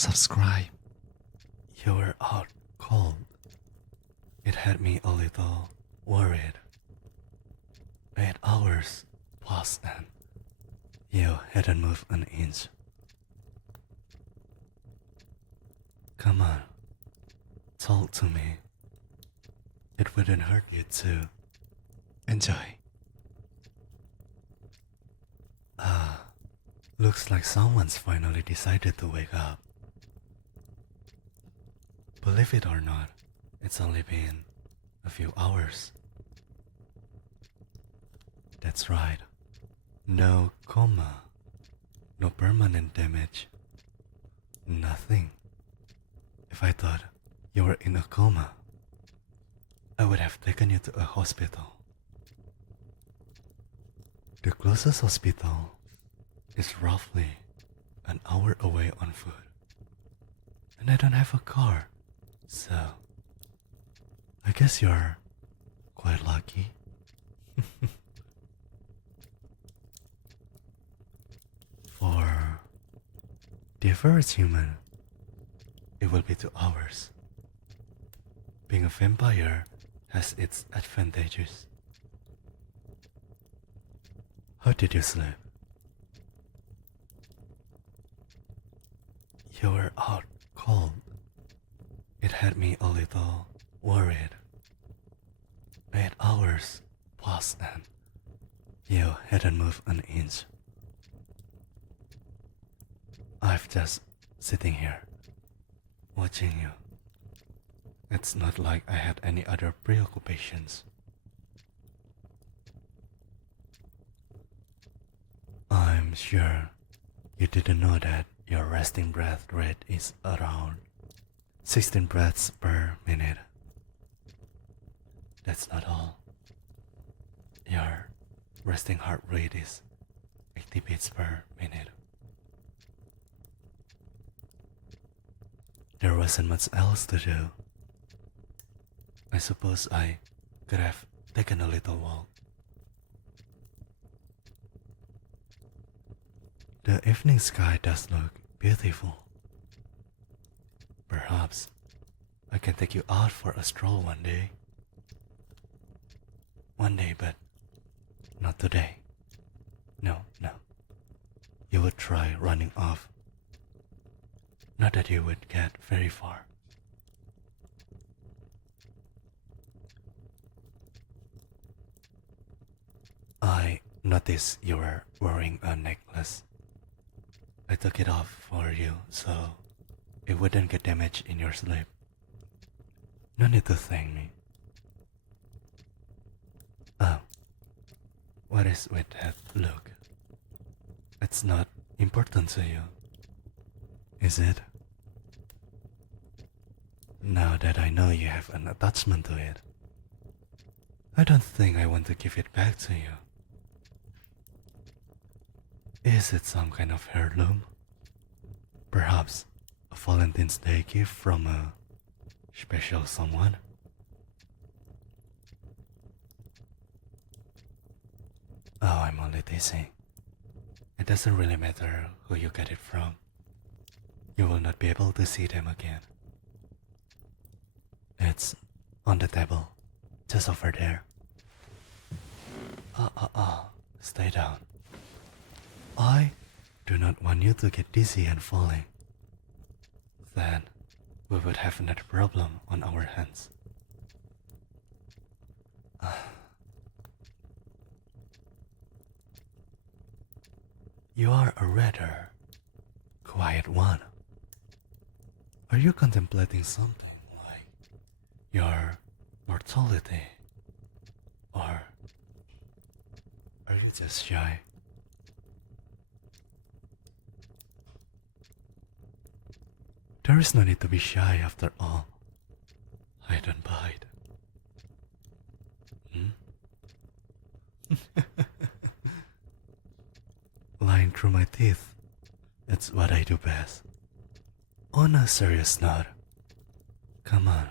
subscribe. You were out cold. It had me a little worried. 8 hours passed and you hadn't moved an inch. Come on, talk to me. It wouldn't hurt you to enjoy. Looks like someone's finally decided to wake up. Believe it or not, it's only been a few hours. That's right. No coma, no permanent damage, nothing. If I thought you were in a coma, I would have taken you to a hospital. The closest hospital is roughly an hour away on foot. And I don't have a car, so I guess you're quite lucky. For the average human, it will be 2 hours. Being a vampire has its advantages. How did you sleep? You were out cold. It had me a little worried. 8 hours passed and you hadn't moved an inch. I've just sitting here, watching you. It's not like I had any other preoccupations. I'm sure you didn't know that your resting breath rate is around 16 breaths per minute. That's not all. Your resting heart rate is 80 beats per minute. There wasn't much else to do. I suppose I could have taken a little walk. The evening sky does look beautiful. Perhaps I can take you out for a stroll one day. One day, but not today. No. You would try running off. Not that you would get very far. I noticed you were wearing a necklace. I took it off for you so it wouldn't get damaged in your sleep. No need to thank me. Oh, what is with that look? It's not important to you, is it? Now that I know you have an attachment to it, I don't think I want to give it back to you. Is it some kind of heirloom? Perhaps a Valentine's Day gift from a special someone? Oh, I'm only teasing. It doesn't really matter who you get it from. You will not be able to see them again. It's on the table, just over there. Stay down. I do not want you to get dizzy and falling. Then we would have another problem on our hands. You are a rather quiet one. Are you contemplating something like your mortality? Or are you just shy? There is no need to be shy after all. I don't bite. Lying through my teeth, it's what I do best. On a serious note, come on,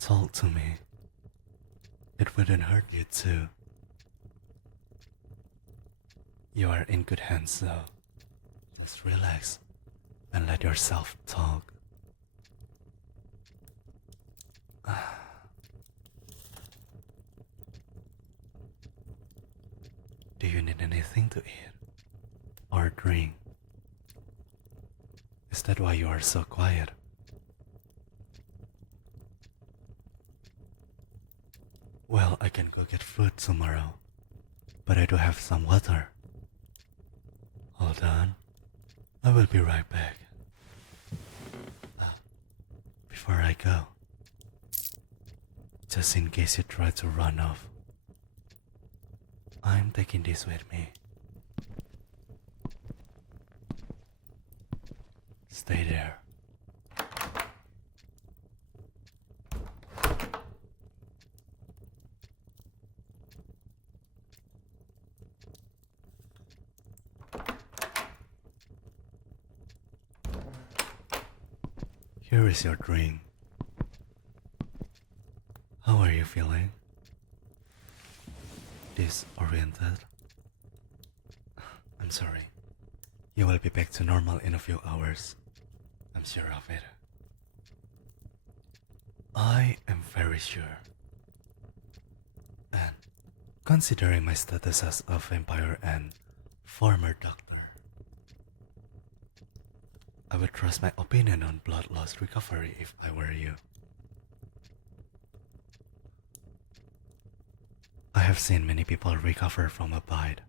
talk to me. It wouldn't hurt you too. You are in good hands, so just relax. and let yourself talk. Do you need anything to eat or drink? Is that why you are so quiet? Well, I can go get food tomorrow, but I do have some water. Hold on, I will be right back. Before I go, just in case you try to run off, I'm taking this with me. Stay there. Here is your drink. How are you feeling? Disoriented? I'm sorry. You will be back to normal in a few hours. I'm sure of it. I am very sure. And considering my status as a vampire and former doctor, I would trust my opinion on blood loss recovery if I were you. I have seen many people recover from a bite.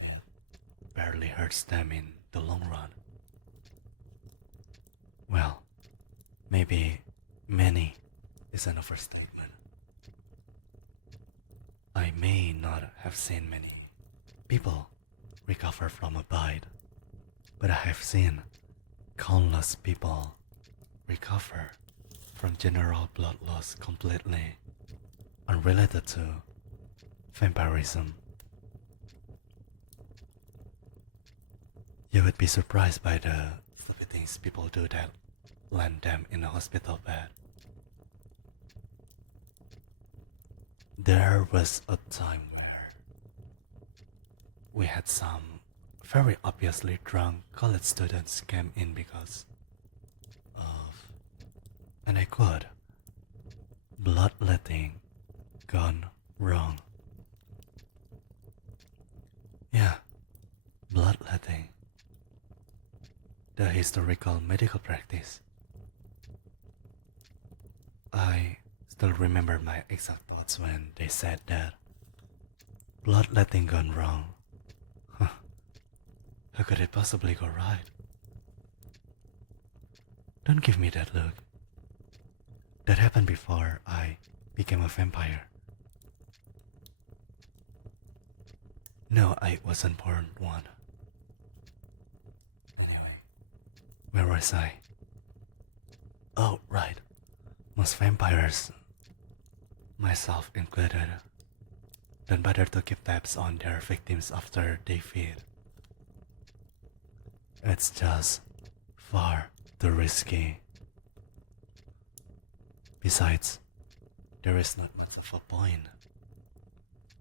It barely hurts them in the long run. Well, maybe many is an overstatement. I may not have seen many people recover from a bite, but I have seen countless people recover from general blood loss completely unrelated to vampirism. You would be surprised by the stupid things people do that land them in a hospital bed. There was a time where we had some very obviously drunk college students came in because of, and I quote, bloodletting gone wrong. Yeah, bloodletting. The historical medical practice. I still remember my exact thoughts when they said that. Bloodletting gone wrong. How could it possibly go right? Don't give me that look. That happened before I became a vampire. No, I wasn't born one. Anyway, where was I? Oh, right. Most vampires, myself included, don't bother to keep tabs on their victims after they feed. It's just far too risky. Besides, there is not much of a point.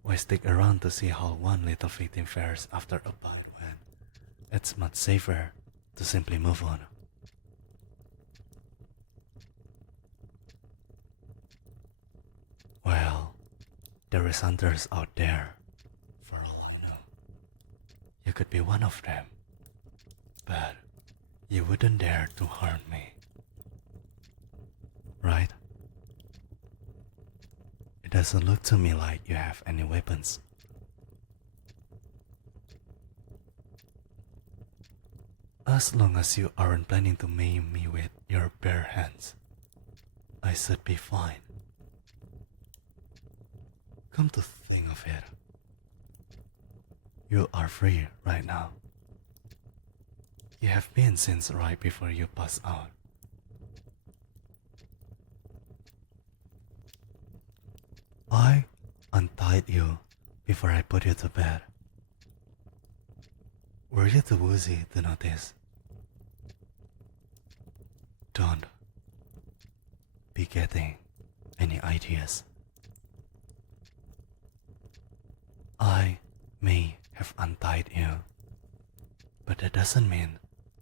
Why stick around to see how one little victim fares after a bite when it's much safer to simply move on? Well, there is hunters out there, for all I know. You could be one of them, but you wouldn't dare to harm me, right? It doesn't look to me like you have any weapons. As long as you aren't planning to maim me with your bare hands, I should be fine. Come to think of it, you are free right now. You have been since right before you pass out. I untied you before I put you to bed. Were you too woozy to notice? Don't be getting any ideas. I may have untied you, but that doesn't mean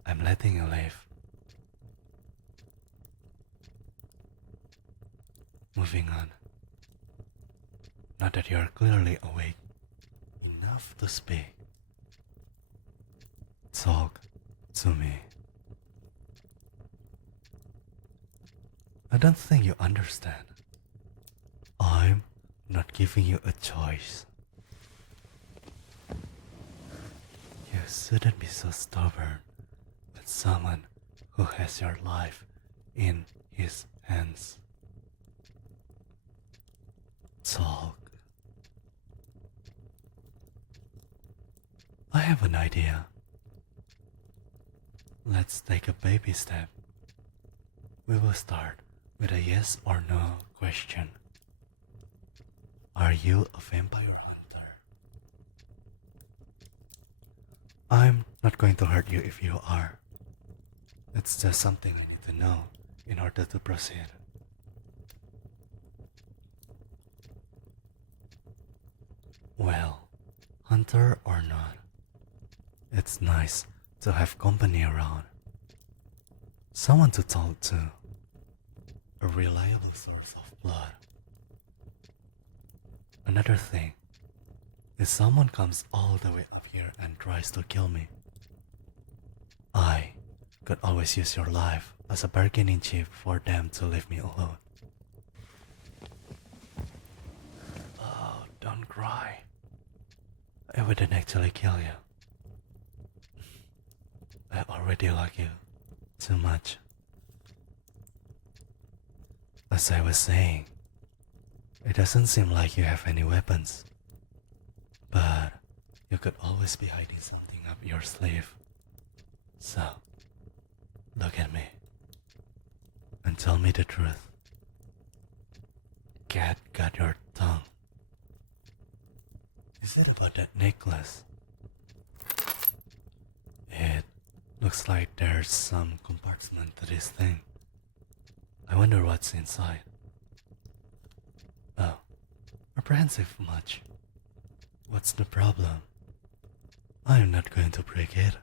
I'm letting you live. Moving on. Now that you are clearly awake enough to speak, talk to me. I don't think you understand. I'm not giving you a choice. You shouldn't be so stubborn with someone who has your life in his hands. Talk. I have an idea. Let's take a baby step. We will start with a yes or no question. Are you a vampire hunter? I'm not going to hurt you if you are. It's just something you need to know in order to proceed. Well, hunter or not, it's nice to have company around. Someone to talk to. A reliable source of blood. Another thing, if someone comes all the way up here and tries to kill me, I could always use your life as a bargaining chip for them to leave me alone. Oh, don't cry. I wouldn't actually kill you. I already like you too much. As I was saying, it doesn't seem like you have any weapons, but you could always be hiding something up your sleeve. So, look at me and tell me the truth. Cat got your tongue. Is it about that necklace? It looks like there's some compartment to this thing. I wonder what's inside. Oh, apprehensive much. What's the problem? I'm not going to break it.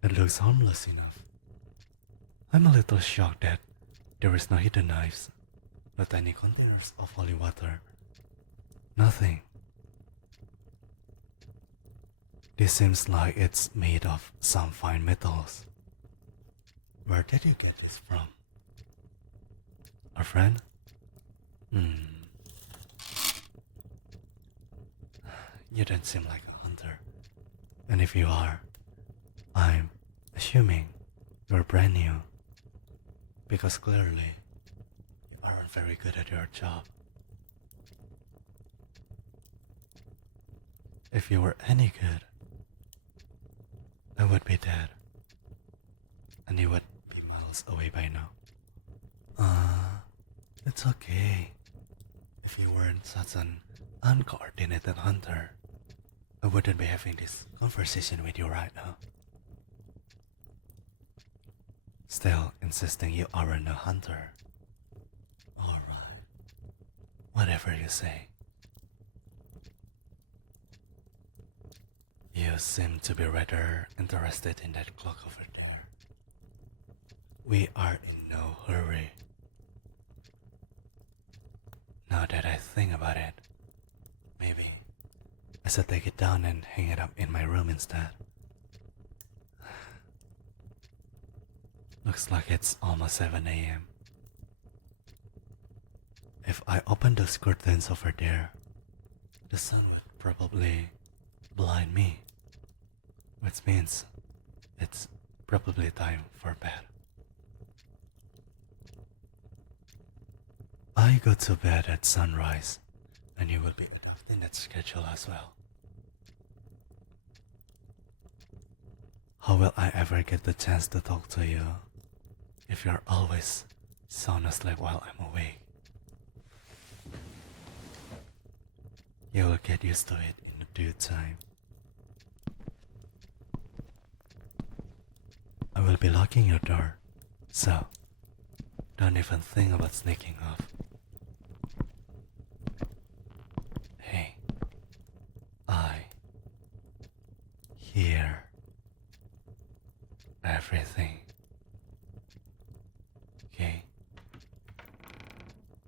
It looks harmless enough. I'm a little shocked that there is no hidden knives, no tiny containers of holy water. Nothing. This seems like it's made of some fine metals. Where did you get this from? A friend? You don't seem like a hunter. And if you are, I'm assuming you're brand new. Because clearly, you aren't very good at your job. If you were any good, I would be dead. And you would be miles away by now. It's okay. If you weren't such an uncoordinated hunter, I wouldn't be having this conversation with you right now. Still insisting you aren't a hunter. Alright. Whatever you say. You seem to be rather interested in that clock over there. We are in no hurry. Now that I think about it, maybe I should take it down and hang it up in my room instead. Looks like it's almost 7 a.m. If I open those curtains over there, the sun would probably blind me, which means it's probably time for bed. I go to bed at sunrise, and you will be adopting that schedule as well. How will I ever get the chance to talk to you if you're always sound asleep while I'm awake? You will get used to it in due time. I will be locking your door, so don't even think about sneaking off. Hey, I hear everything. Okay?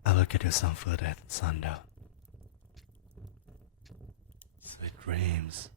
I will get you some food at sundown. Sweet dreams.